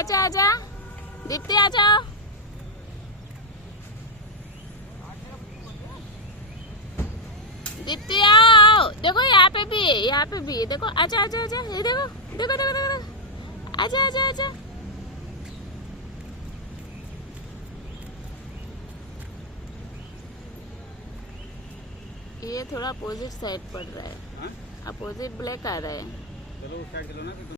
आजा आजा दीप्ति आ जाओ। दीप्ति आओ, देखो यहाँ पे भी है, यहाँ पे भी है, देखो आजा आजा आजा, ये देखो देखो देखो देखो, देखो। आजा आजा आजा। ये थोड़ा अपोजिट साइड पड़ रहा है, अपोजिट ब्लैक आ रहा है। चलो उस साइड चलो ना।